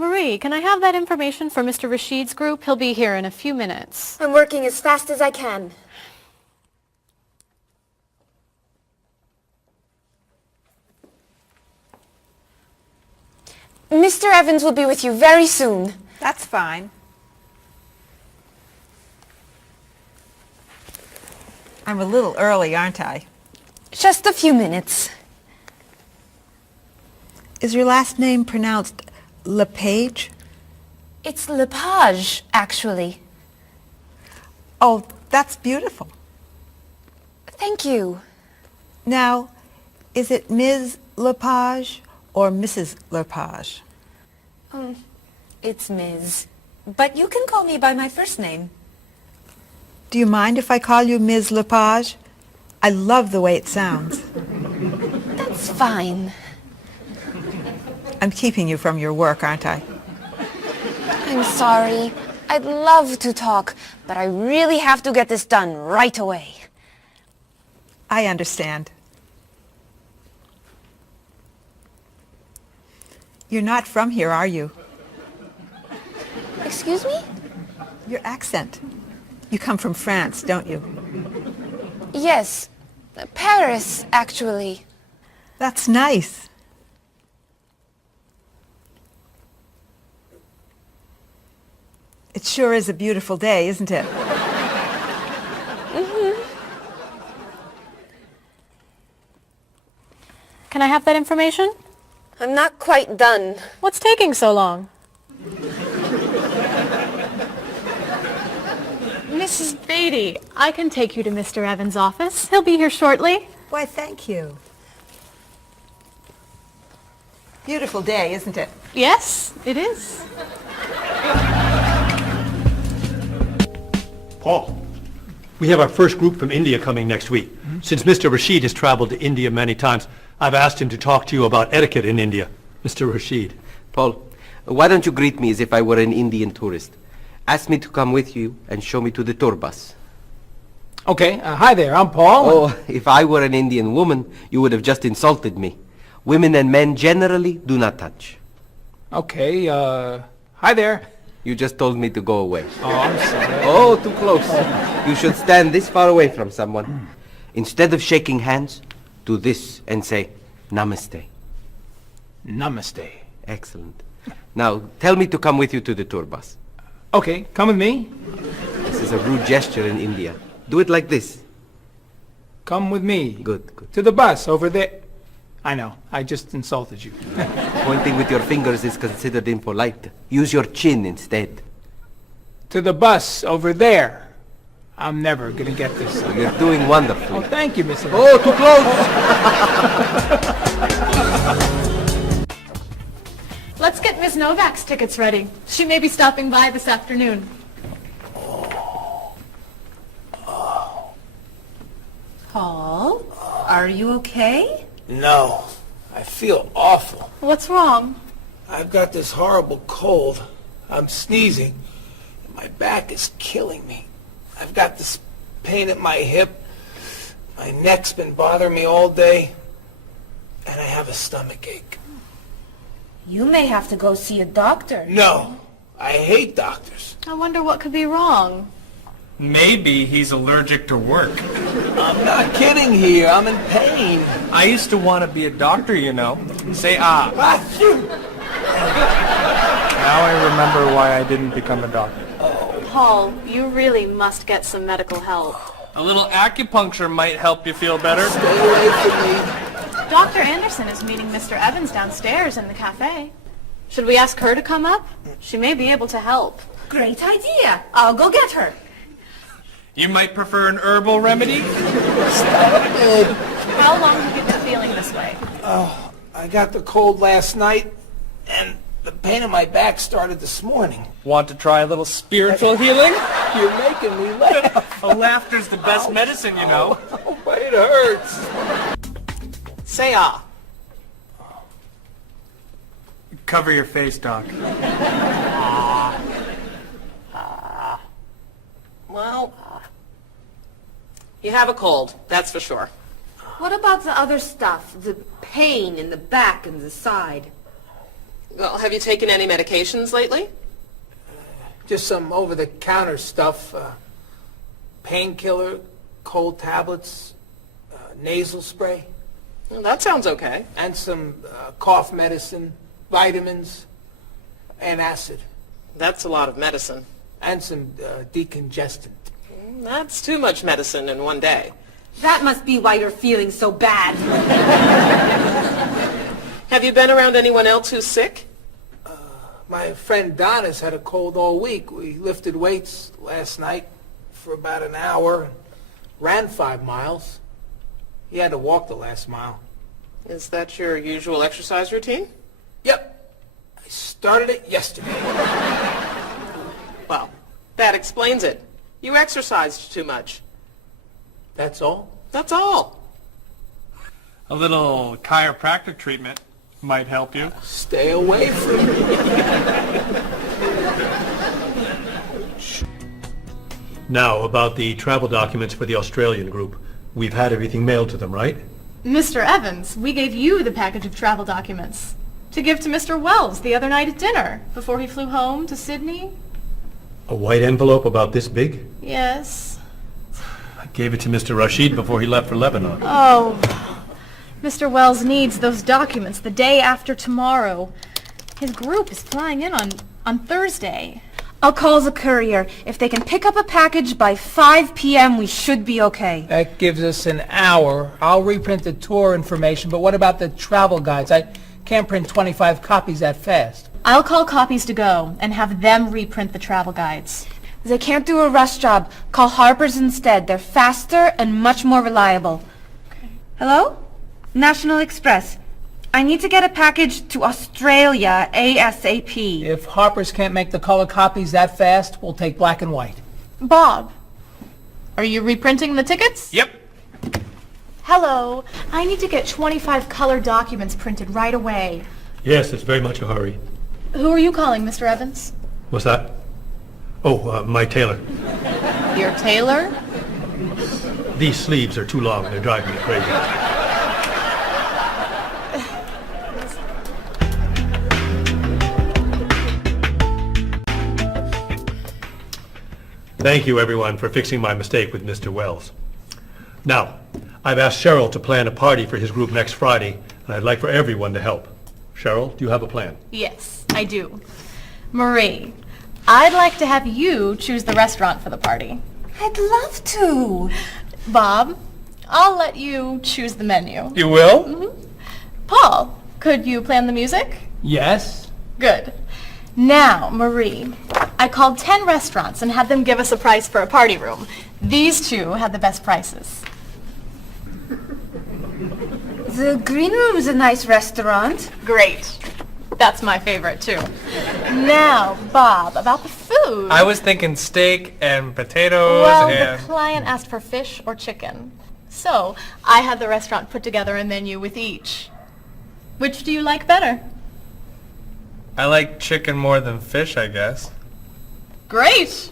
Marie, can I have that information for Mr. Rashid's group? He'll be here in a few minutes. I'm working as fast as I can. Mr. Evans will be with you very soon. That's fine. I'm a little early, aren't I? Just a few minutes. Is your last name pronounced LePage? It's Lepage, actually. Oh, that's beautiful. Thank you. Now, is it Ms. Lepage or Mrs. Lepage? It's Ms. But you can call me by my first name. Do you mind if I call you Ms. Lepage? I love the way it sounds. That's fine. I'm keeping you from your work, aren't I? I'm sorry. I'd love to talk, but I really have to get this done right away. I understand. You're not from here, are you? Excuse me? Your accent. You come from France, don't you? Yes. Paris, actually. That's nice. It sure is a beautiful day, isn't it? Can I have that information? I'm not quite done. What's taking so long? Mrs. Beatty, I can take you to Mr. Evans' office. He'll be here shortly. Why, thank you. Beautiful day, isn't it? Yes, it is. Paul, we have our first group from India coming next week. Since Mr. Rashid has traveled to India many times, I've asked him to talk to you about etiquette in India. Mr. Rashid. Paul, why don't you greet me as if I were an Indian tourist? Ask me to come with you and show me to the tour bus. Okay, hi there, I'm Paul. Oh, if I were an Indian woman, you would have just insulted me. Women and men generally do not touch. Okay, hi there. You just told me to go away. Oh, I'm sorry. Oh, too close. You should stand this far away from someone. Instead of shaking hands, do this and say, Namaste. Namaste. Excellent. Now, tell me to come with you to the tour bus. Okay, come with me. This is a rude gesture in India. Do it like this. Come with me. Good, good. To the bus over there. I know, I just insulted you. Pointing with your fingers is considered impolite. Use your chin instead. To the bus over there. I'm never gonna get this. You're doing wonderfully. Oh, thank you, Mr. Oh, too close! Let's get Ms. Novak's tickets ready. She may be stopping by this afternoon. Paul, are you okay? No, I feel awful. What's wrong? I've got this horrible cold. I'm sneezing. My back is killing me. I've got this pain at my hip. My neck's been bothering me all day. And I have a stomach ache. You may have to go see a doctor. No, I hate doctors. I wonder what could be wrong. Maybe he's allergic to work. I'm not kidding here. I'm in pain. I used to want to be a doctor, you know. Say ah. Achoo! Now I remember why I didn't become a doctor. Paul, you really must get some medical help. A little acupuncture might help you feel better. Stay away from me. Dr. Anderson is meeting Mr. Evans downstairs in the cafe. Should we ask her to come up? She may be able to help. Great idea. I'll go get her. You might prefer an herbal remedy? Stop it. How long have you been feeling this way? I got the cold last night, and the pain in my back started this morning. Want to try a little spiritual healing? You're making me laugh. Oh, laughter's the best medicine, you know. Oh, but it hurts. Say ah. Cover your face, Doc. Well, you have a cold, that's for sure. What about the other stuff? The pain in the back and the side? Well, have you taken any medications lately? Just some over-the-counter stuff. Painkiller, cold tablets, nasal spray. Well, that sounds okay. And some cough medicine, vitamins, and acid. That's a lot of medicine. And some decongestant. That's too much medicine in one day. That must be why you're feeling so bad. Have you been around anyone else who's sick? My friend Don has had a cold all week. We lifted weights last night for about an hour, ran 5 miles. He had to walk the last mile. Is that your usual exercise routine? Yep. I started it yesterday. Well, that explains it. You exercised too much. That's all? That's all. A little chiropractic treatment might help you. Stay away from me. Now, about the travel documents for the Australian group. We've had everything mailed to them, right? Mr. Evans, we gave you the package of travel documents to give to Mr. Wells the other night at dinner before he flew home to Sydney. A white envelope about this big? Yes. I gave it to Mr. Rashid before he left for Lebanon. Oh, Mr. Wells needs those documents the day after tomorrow. His group is flying in on Thursday. I'll call the courier. If they can pick up a package by 5 p.m., we should be okay. That gives us an hour. I'll reprint the tour information, but what about the travel guides? I can't print 25 copies that fast. I'll call Copies to Go and have them reprint the travel guides. They can't do a rush job. Call Harper's instead. They're faster and much more reliable. Okay. Hello? National Express. I need to get a package to Australia ASAP. If Harper's can't make the color copies that fast, we'll take black and white. Bob, are you reprinting the tickets? Yep. Hello. I need to get 25 color documents printed right away. Yes, it's very much a hurry. Who are you calling, Mr. Evans? What's that? Oh, my tailor. Your tailor? These sleeves are too long. They're driving me crazy. Thank you, everyone, for fixing my mistake with Mr. Wells. Now, I've asked Cheryl to plan a party for his group next Friday, and I'd like for everyone to help. Cheryl, do you have a plan? Yes, I do. Marie, I'd like to have you choose the restaurant for the party. I'd love to. Bob, I'll let you choose the menu. You will? Mm-hmm. Paul, could you plan the music? Yes. Good. Now, Marie, I called 10 restaurants and had them give us a price for a party room. These two had the best prices. The Green Room's a nice restaurant. Great. That's my favorite, too. Now, Bob, about the food. I was thinking steak and potatoes Well, and... the client asked for fish or chicken. So, I had the restaurant put together a menu with each. Which do you like better? I like chicken more than fish, I guess. Great.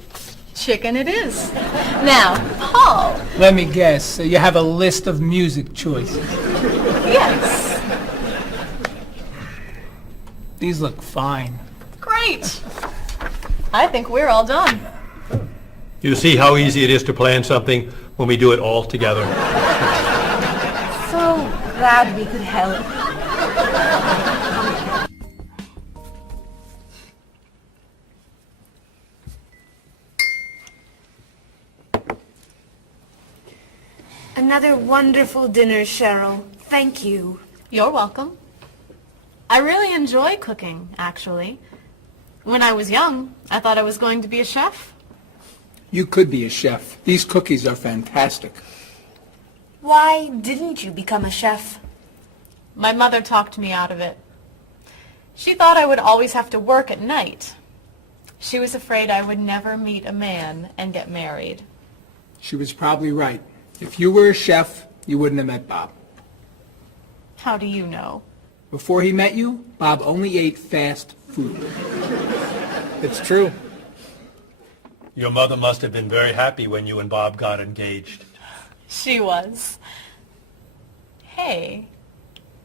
Chicken it is. Now, Paul. Let me guess. You have a list of music choices. Yes. These look fine. Great. I think we're all done. You see how easy it is to plan something when we do it all together? So glad we could help. Another wonderful dinner, Cheryl. Thank you. You're welcome. I really enjoy cooking, actually. When I was young, I thought I was going to be a chef. You could be a chef. These cookies are fantastic. Why didn't you become a chef? My mother talked me out of it. She thought I would always have to work at night. She was afraid I would never meet a man and get married. She was probably right. If you were a chef, you wouldn't have met Bob. How do you know? Before he met you, Bob only ate fast food. It's true. Your mother must have been very happy when you and Bob got engaged. She was. Hey,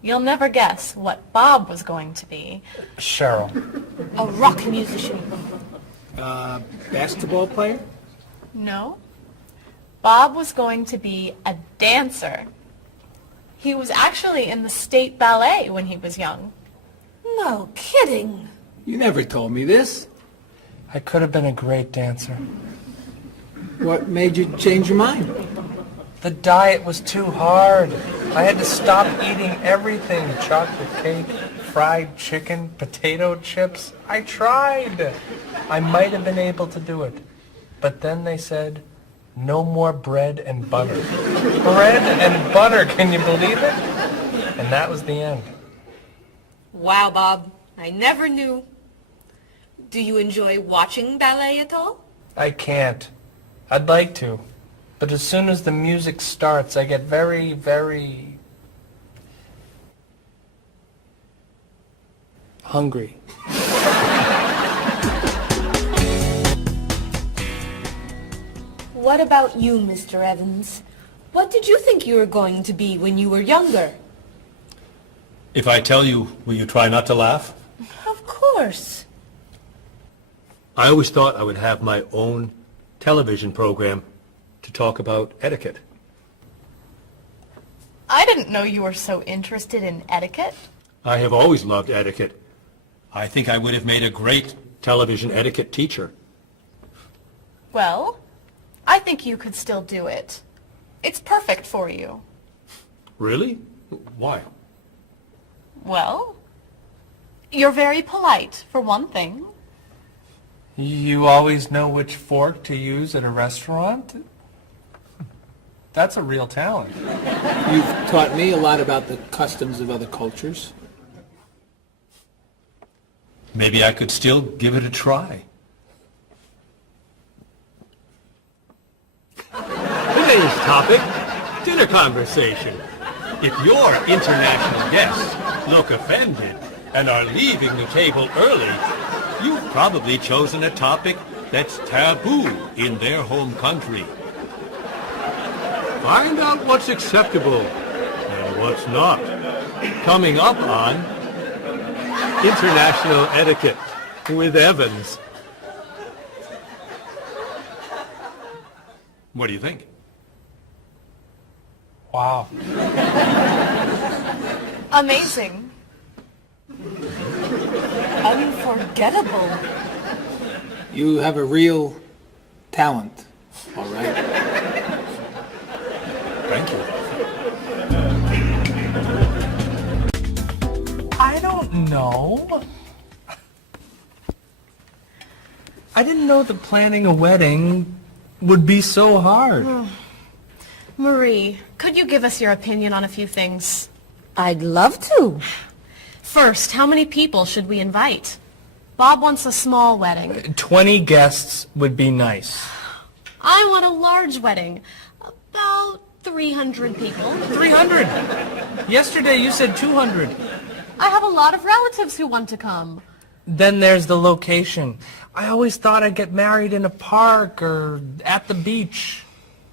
You'll never guess what Bob was going to be. Cheryl. A rock musician. Basketball player? No. Bob was going to be a dancer. He was actually in the state ballet when he was young. No kidding. You never told me this. I could have been a great dancer. What made you change your mind? The diet was too hard. I had to stop eating everything. Chocolate cake, fried chicken, potato chips. I tried. I might have been able to do it. But then they said, no more bread and butter. Bread and butter, can you believe it? And that was the end. Wow, Bob. I never knew. Do you enjoy watching ballet at all? I can't. I'd like to. But as soon as the music starts, I get very, very hungry. What about you, Mr. Evans? What did you think you were going to be when you were younger? If I tell you, will you try not to laugh? Of course. I always thought I would have my own television program to talk about etiquette. I didn't know you were so interested in etiquette. I have always loved etiquette. I think I would have made a great television etiquette teacher. Well, I think you could still do it. It's perfect for you. Really? Why? Well, you're very polite, for one thing. You always know which fork to use at a restaurant? That's a real talent. You've taught me a lot about the customs of other cultures. Maybe I could still give it a try. Today's topic, dinner conversation. If your international guests look offended and are leaving the table early, you've probably chosen a topic that's taboo in their home country. Find out what's acceptable and what's not. Coming up on International Etiquette with Evans. What do you think? Wow. Amazing. Unforgettable. You have a real talent, all right? Thank you. I don't know. I didn't know that planning a wedding would be so hard. Marie, could you give us your opinion on a few things? I'd love to. First, how many people should we invite? Bob wants a small wedding. 20 guests would be nice. I want a large wedding. About 300 people. 300? Yesterday you said 200. I have a lot of relatives who want to come. Then there's the location. I always thought I'd get married in a park or at the beach.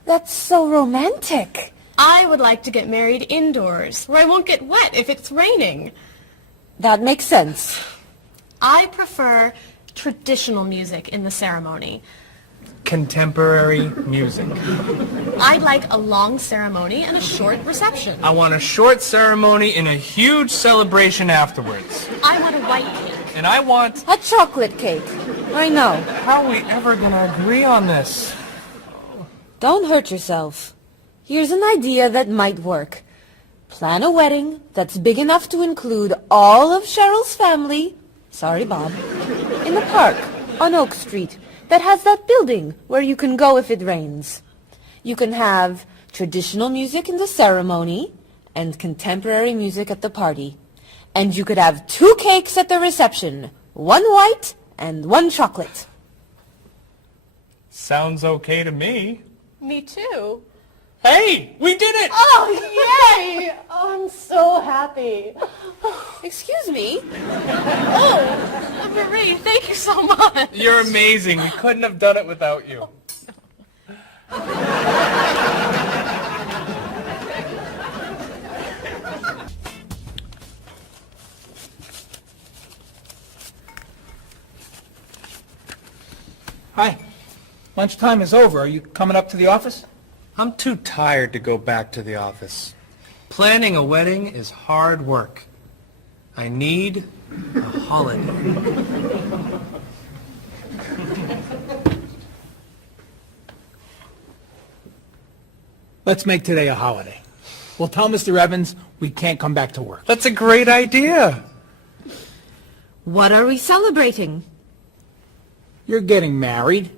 That's so romantic. I would like to get married indoors, where I won't get wet if it's raining. That makes sense. I prefer traditional music in the ceremony. Contemporary music. I'd like a long ceremony and a short reception. I want a short ceremony and a huge celebration afterwards. I want a white cake. And I want... A chocolate cake. I know. How are we ever going to agree on this? Don't hurt yourself. Here's an idea that might work. Plan a wedding that's big enough to include all of Cheryl's family, sorry Bob, in the park on Oak Street that has that building where you can go if it rains. You can have traditional music in the ceremony and contemporary music at the party. And you could have 2 cakes at the reception, 1 white and 1 chocolate. Sounds okay to me. Me too. Hey, we did it! Oh, yay! Oh, I'm so happy. Excuse me? Oh, Marie, thank you so much. You're amazing. We couldn't have done it without you. Hi. Lunchtime is over. Are you coming up to the office? I'm too tired to go back to the office. Planning a wedding is hard work. I need a holiday. Let's make today a holiday. We'll tell Mr. Evans we can't come back to work. That's a great idea. What are we celebrating? You're getting married.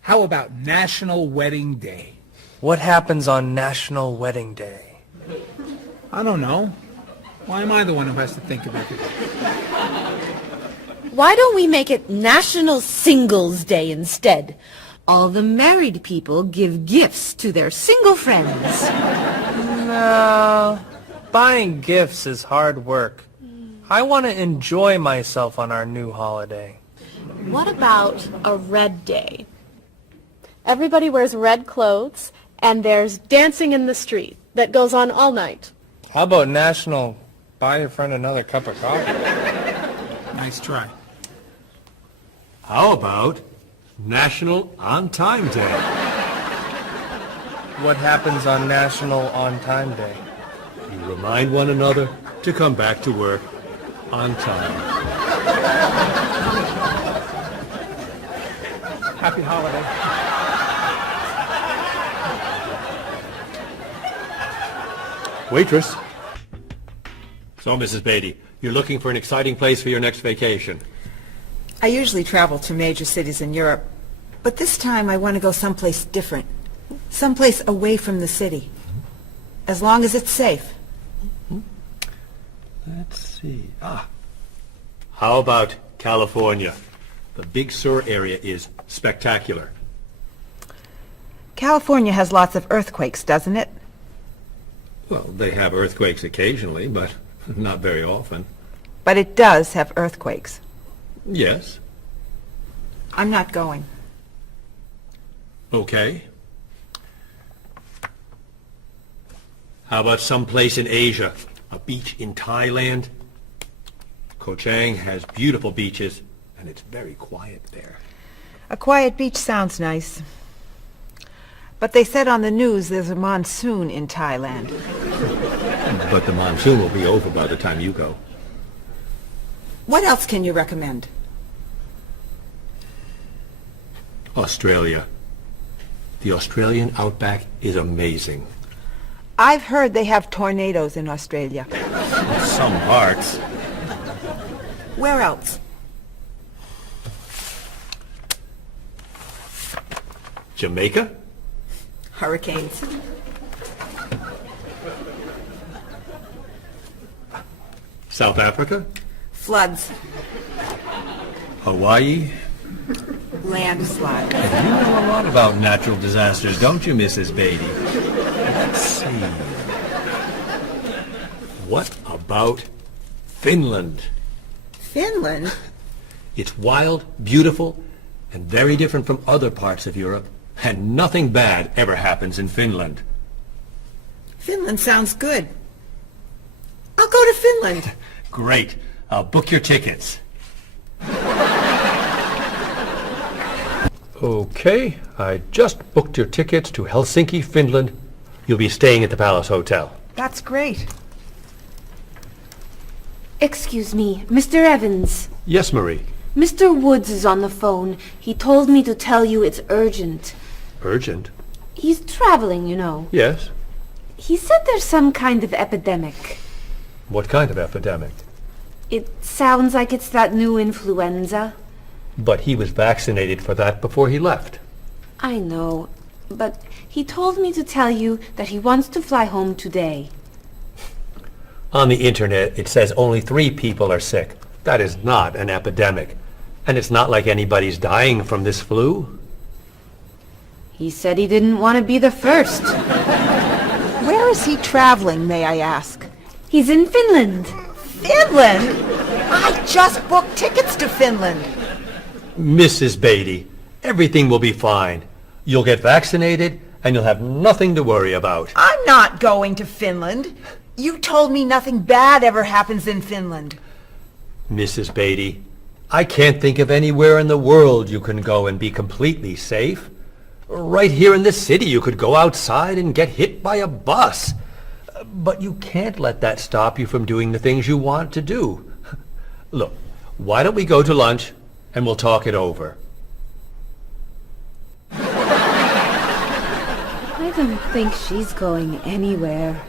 How about National Wedding Day? What happens on National Wedding Day? I don't know. Why am I the one who has to think of everything? Why don't we make it National Singles Day instead? All the married people give gifts to their single friends. No, buying gifts is hard work. I want to enjoy myself on our new holiday. What about a red day? Everybody wears red clothes, and there's dancing in the street that goes on all night. How about National Buy Your Friend Another Cup of Coffee? Nice try. How about National On Time Day? What happens on National On Time Day? You remind one another to come back to work on time. Happy holiday. Waitress. So, Mrs. Beatty, you're looking for an exciting place for your next vacation. I usually travel to major cities in Europe, but this time I want to go someplace different. Someplace away from the city. As long as it's safe. Let's see. How about California? The Big Sur area is spectacular. California has lots of earthquakes, doesn't it? Well, they have earthquakes occasionally, but not very often. But it does have earthquakes. Yes. I'm not going. Okay. How about someplace in Asia? A beach in Thailand? Koh Chang has beautiful beaches, and it's very quiet there. A quiet beach sounds nice. But they said on the news there's a monsoon in Thailand. But the monsoon will be over by the time you go. What else can you recommend? Australia. The Australian outback is amazing. I've heard they have tornadoes in Australia. Some parts. Where else? Jamaica? Hurricanes. South Africa? Floods. Hawaii? Landslides. You know a lot about natural disasters, don't you, Mrs. Beatty? Let's see. What about Finland? Finland? It's wild, beautiful, and very different from other parts of Europe, and nothing bad ever happens in Finland. Finland sounds good. I'll go to Finland. Great. I'll book your tickets. Okay, I just booked your tickets to Helsinki, Finland. You'll be staying at the Palace Hotel. That's great. Excuse me, Mr. Evans. Yes, Marie. Mr. Woods is on the phone. He told me to tell you it's urgent. Urgent? He's traveling, you know. Yes. He said there's some kind of epidemic. What kind of epidemic? It sounds like it's that new influenza. But he was vaccinated for that before he left. I know, but he told me to tell you that he wants to fly home today. On the internet, it says only 3 people are sick. That is not an epidemic. And it's not like anybody's dying from this flu. He said he didn't want to be the first. Where is he traveling, may I ask? He's in Finland. Finland? I just booked tickets to Finland. Mrs. Beatty, everything will be fine. You'll get vaccinated, and you'll have nothing to worry about. I'm not going to Finland. You told me nothing bad ever happens in Finland. Mrs. Beatty, I can't think of anywhere in the world you can go and be completely safe. Right here in this city, you could go outside and get hit by a bus. But you can't let that stop you from doing the things you want to do. Look, why don't we go to lunch and we'll talk it over? I don't think she's going anywhere.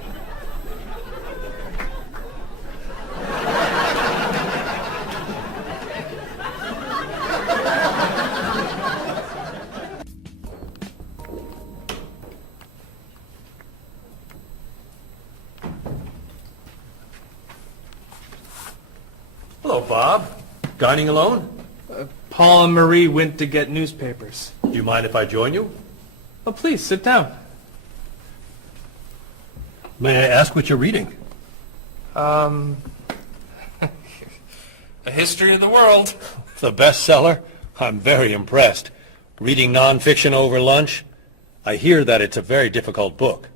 Hello, Bob. Dining alone? Paul and Marie went to get newspapers. Do you mind if I join you? Oh, please, sit down. May I ask what you're reading? A History of the World. The bestseller? I'm very impressed. Reading nonfiction over lunch? I hear that it's a very difficult book.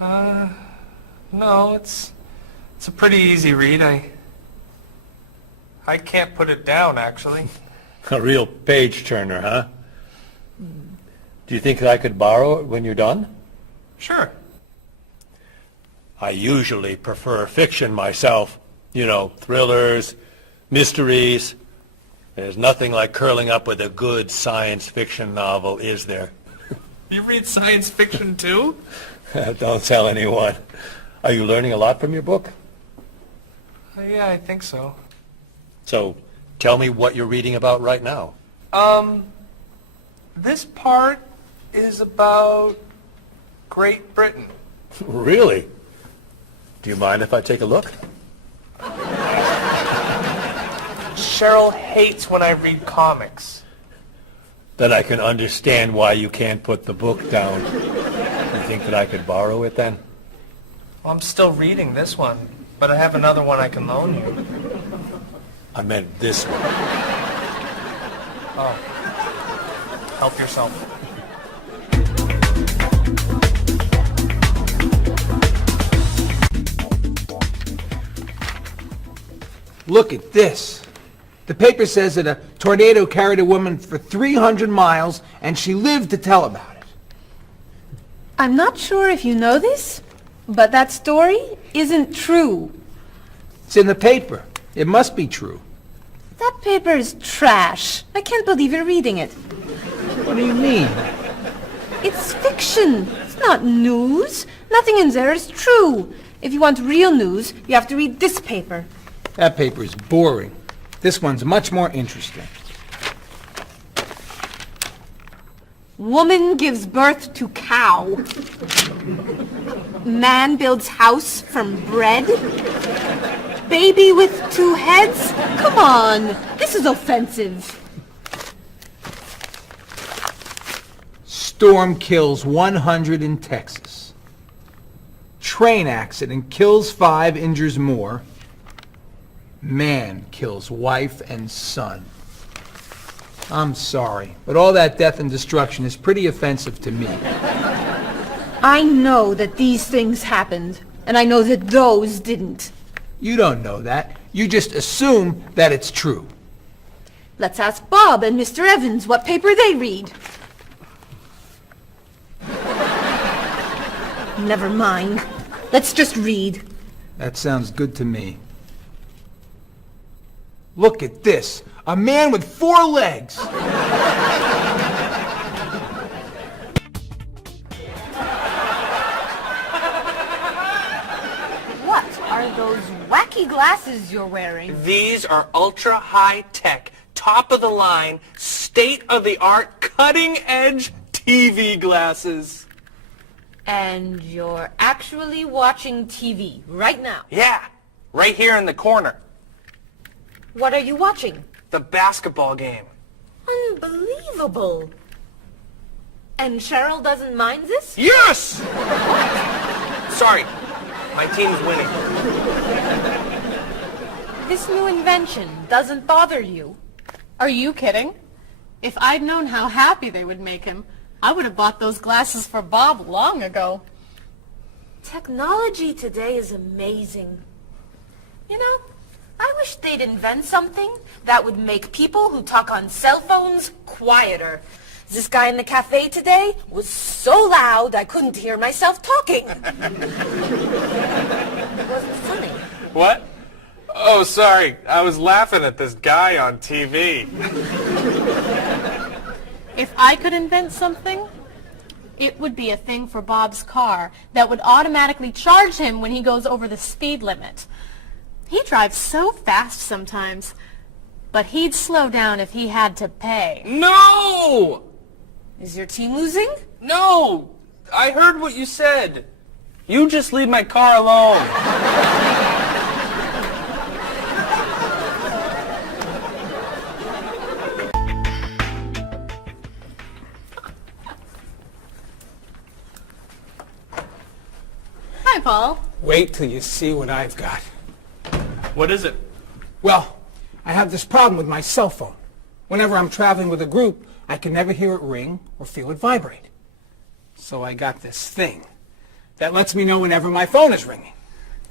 No, it's a pretty easy read. I can't put it down, actually. A real page-turner, huh? Do you think I could borrow it when you're done? Sure. I usually prefer fiction myself. You know, thrillers, mysteries. There's nothing like curling up with a good science fiction novel, is there? You read science fiction, too? Don't tell anyone. Are you learning a lot from your book? Yeah, I think so. So, tell me what you're reading about right now. This part is about Great Britain. Really? Do you mind if I take a look? Cheryl hates when I read comics. Then I can understand why you can't put the book down. You think that I could borrow it then? Well, I'm still reading this one, but I have another one I can loan you. I meant this one. Oh. Help yourself. Look at this. The paper says that a tornado carried a woman for 300 miles, and she lived to tell about it. I'm not sure if you know this, but that story isn't true. It's in the paper. It must be true. That paper is trash. I can't believe you're reading it. What do you mean? It's fiction. It's not news. Nothing in there is true. If you want real news, you have to read this paper. That paper is boring. This one's much more interesting. Woman gives birth to cow. Man builds house from bread. Baby with 2 heads? Come on, this is offensive. Storm kills 100 in Texas. Train accident kills 5, injures more. Man kills wife and son. I'm sorry, but all that death and destruction is pretty offensive to me. I know that these things happened, and I know that those didn't. You don't know that. You just assume that it's true. Let's ask Bob and Mr. Evans what paper they read. Never mind. Let's just read. That sounds good to me. Look at this. A man with 4 legs. What are those wacky glasses you're wearing? These are ultra high tech, top of the line, state of the art, cutting edge TV glasses. And you're actually watching TV right now. Yeah, right here in the corner. What are you watching? The basketball game. Unbelievable. And Cheryl doesn't mind this? Yes! Sorry, my team's winning. This new invention doesn't bother you. Are you kidding? If I'd known how happy they would make him, I would have bought those glasses for Bob long ago. Technology today is amazing. You know, I wish they'd invent something that would make people who talk on cell phones quieter. This guy in the cafe today was so loud I couldn't hear myself talking. It wasn't funny. What? Oh, sorry. I was laughing at this guy on TV. If I could invent something, it would be a thing for Bob's car that would automatically charge him when he goes over the speed limit. He drives so fast sometimes, but he'd slow down if he had to pay. No! Is your team losing? No! I heard what you said. You just leave my car alone. Hi, Paul. Wait till you see what I've got. What is it? Well, I have this problem with my cell phone. Whenever I'm traveling with a group, I can never hear it ring or feel it vibrate. So I got this thing that lets me know whenever my phone is ringing.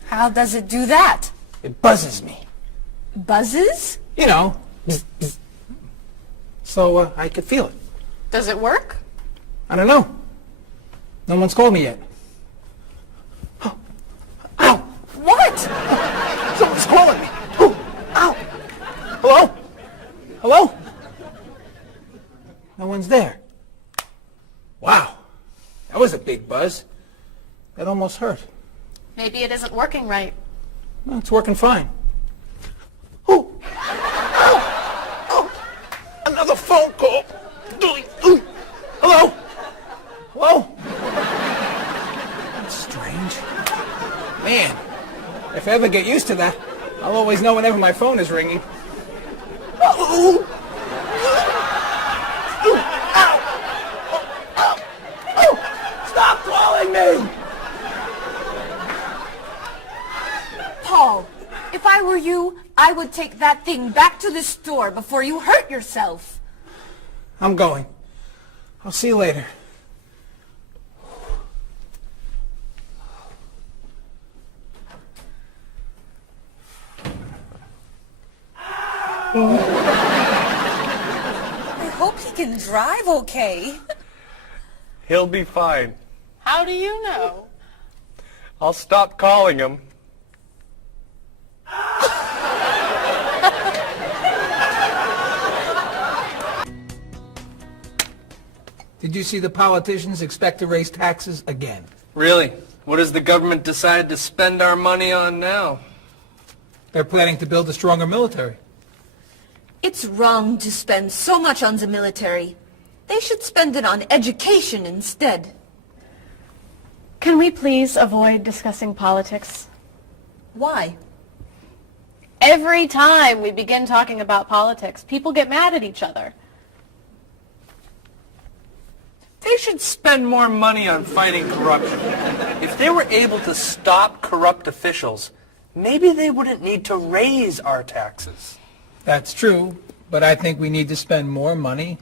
How does it do that? It buzzes me. Buzzes? You know, bzz, bzz. So I could feel it. Does it work? I don't know. No one's called me yet. Ow! What? Someone's calling me. Oh, ow! Hello? Hello? No one's there. Wow. That was a big buzz. That almost hurt. Maybe it isn't working right. No, it's working fine. Oh! Ow! Oh! Another phone call. Ooh. Hello? Hello? That's strange. Man, if I ever get used to that, I'll always know whenever my phone is ringing. Oh! Stop calling me! Paul, if I were you, I would take that thing back to the store before you hurt yourself. I'm going. I'll see you later. I hope he can drive okay. He'll be fine. How do you know? I'll stop calling him. Did you see the politicians expect to raise taxes again? Really? What has the government decided to spend our money on now? They're planning to build a stronger military. It's wrong to spend so much on the military. They should spend it on education instead. Can we please avoid discussing politics? Why? Every time we begin talking about politics, people get mad at each other. They should spend more money on fighting corruption. If they were able to stop corrupt officials, maybe they wouldn't need to raise our taxes. That's true, but I think we need to spend more money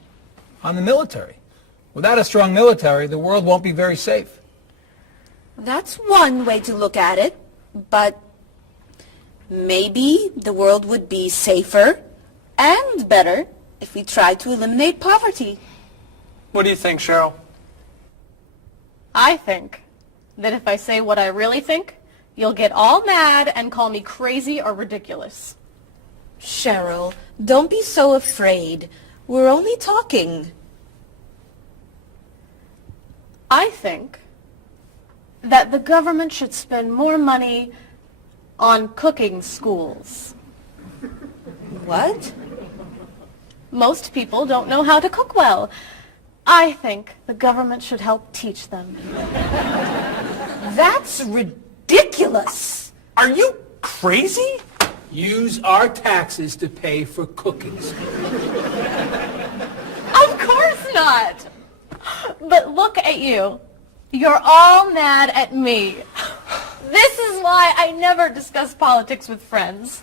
on the military. Without a strong military, the world won't be very safe. That's one way to look at it, but maybe the world would be safer and better if we tried to eliminate poverty. What do you think, Cheryl? I think that if I say what I really think, you'll get all mad and call me crazy or ridiculous. Cheryl, don't be so afraid. We're only talking. I think that the government should spend more money on cooking schools. What? Most people don't know how to cook well. I think the government should help teach them. That's ridiculous. Are you crazy? Use our taxes to pay for cooking. Of course not. But look at you. You're all mad at me. This is why I never discuss politics with friends.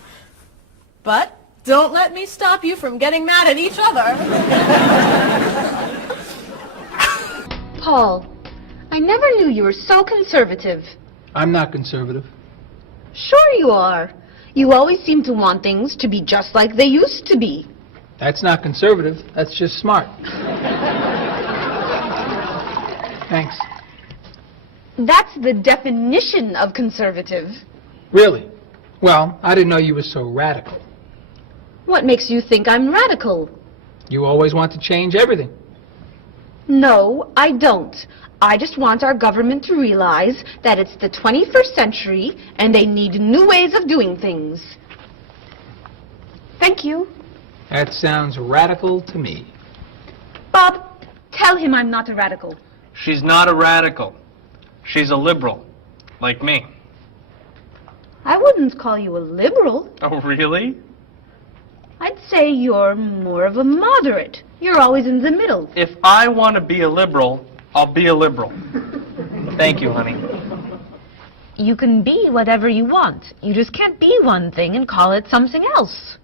But don't let me stop you from getting mad at each other. Paul, I never knew you were so conservative. I'm not conservative. Sure you are. You always seem to want things to be just like they used to be. That's not conservative. That's just smart. Thanks. That's the definition of conservative. Really? Well, I didn't know you were so radical. What makes you think I'm radical? You always want to change everything. No, I don't. I just want our government to realize that it's the 21st century and they need new ways of doing things. Thank you. That sounds radical to me. Bob, tell him I'm not a radical. She's not a radical. She's a liberal, like me. I wouldn't call you a liberal. Oh, really? I'd say you're more of a moderate. You're always in the middle. If I want to be a liberal, I'll be a liberal. Thank you, honey. You can be whatever you want. You just can't be one thing and call it something else.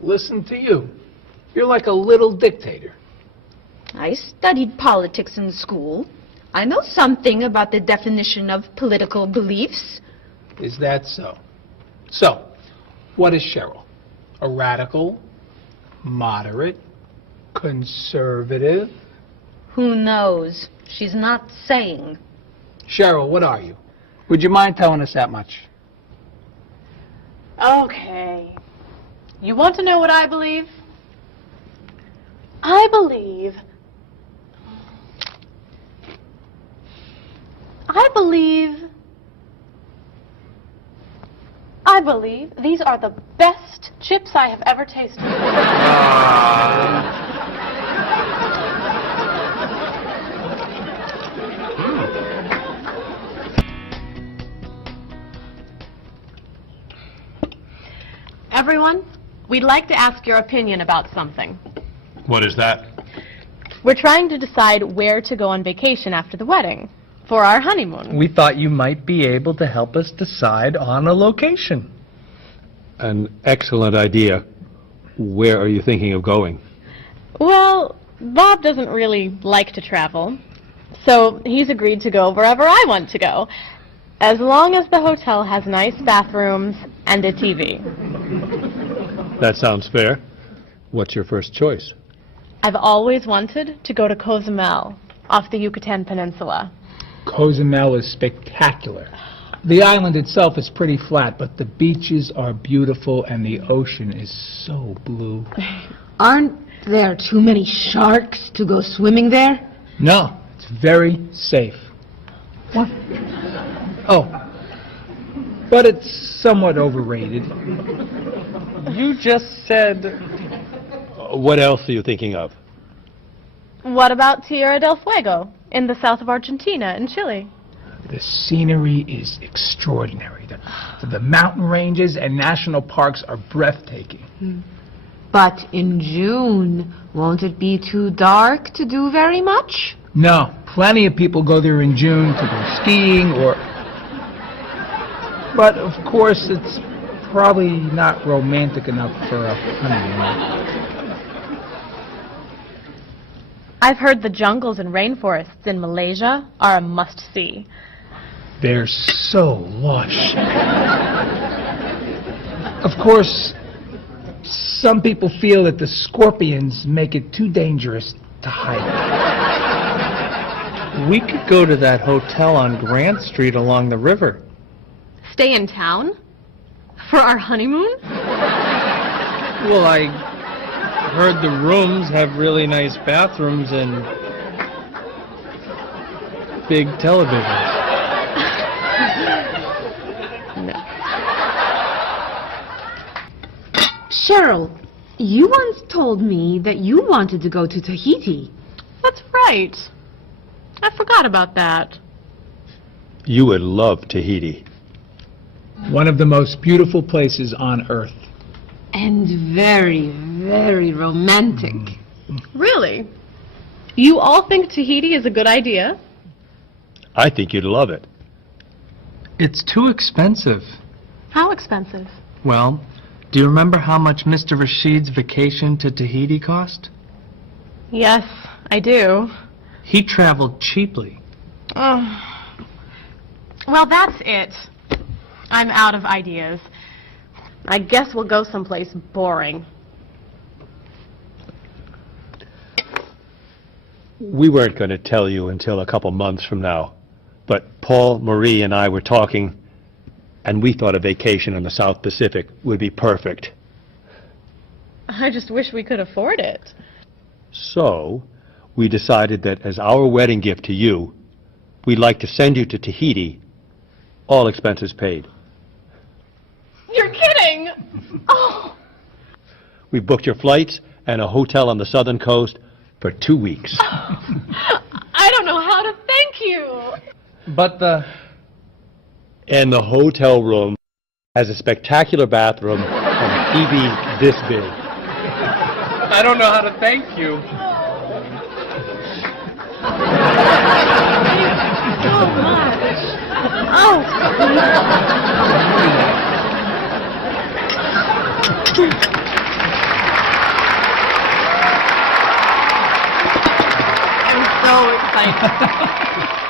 Listen to you. You're like a little dictator. I studied politics in school. I know something about the definition of political beliefs. Is that so? So, what is Cheryl? A radical, moderate, conservative? Who knows? She's not saying. Cheryl, what are you? Would you mind telling us that much? Okay. You want to know what I believe? I believe these are the best chips I have ever tasted. Everyone, we'd like to ask your opinion about something. What is that? We're trying to decide where to go on vacation after the wedding for our honeymoon. We thought you might be able to help us decide on a location. An excellent idea. Where are you thinking of going? Well, Bob doesn't really like to travel, so he's agreed to go wherever I want to go, as long as the hotel has nice bathrooms and a TV. That sounds fair. What's your first choice? I've always wanted to go to Cozumel, off the Yucatan Peninsula. Cozumel is spectacular. The island itself is pretty flat, but the beaches are beautiful and the ocean is so blue. Aren't there too many sharks to go swimming there? No, it's very safe. What? Oh, but it's somewhat overrated. You just said... What else are you thinking of? What about Tierra del Fuego, in the south of Argentina and Chile? The scenery is extraordinary. The mountain ranges and national parks are breathtaking. But in June, won't it be too dark to do very much? No, plenty of people go there in June to go skiing or... But, of course, it's probably not romantic enough for a honeymoon. I've heard the jungles and rainforests in Malaysia are a must-see. They're so lush. Of course, some people feel that the scorpions make it too dangerous to hike. We could go to that hotel on Grant Street along the river. Stay in town? For our honeymoon? Well, I heard the rooms have really nice bathrooms and big televisions. Cheryl, you once told me that you wanted to go to Tahiti. That's right. I forgot about that. You would love Tahiti. One of the most beautiful places on Earth. And very, very romantic. Really? You all think Tahiti is a good idea? I think you'd love it. It's too expensive. How expensive? Well, do you remember how much Mr. Rashid's vacation to Tahiti cost? Yes, I do. He traveled cheaply. Oh. Well, that's it. I'm out of ideas. I guess we'll go someplace boring. We weren't going to tell you until a couple months from now, but Paul, Marie, and I were talking, and we thought a vacation on the South Pacific would be perfect. I just wish we could afford it. So, we decided that as our wedding gift to you, we'd like to send you to Tahiti, all expenses paid. You're kidding! Oh! We booked your flights and a hotel on the southern coast for 2 weeks. I don't know how to thank you! But And the hotel room has a spectacular bathroom and a TV this big. I don't know how to thank you. So much. Oh! I'm so excited.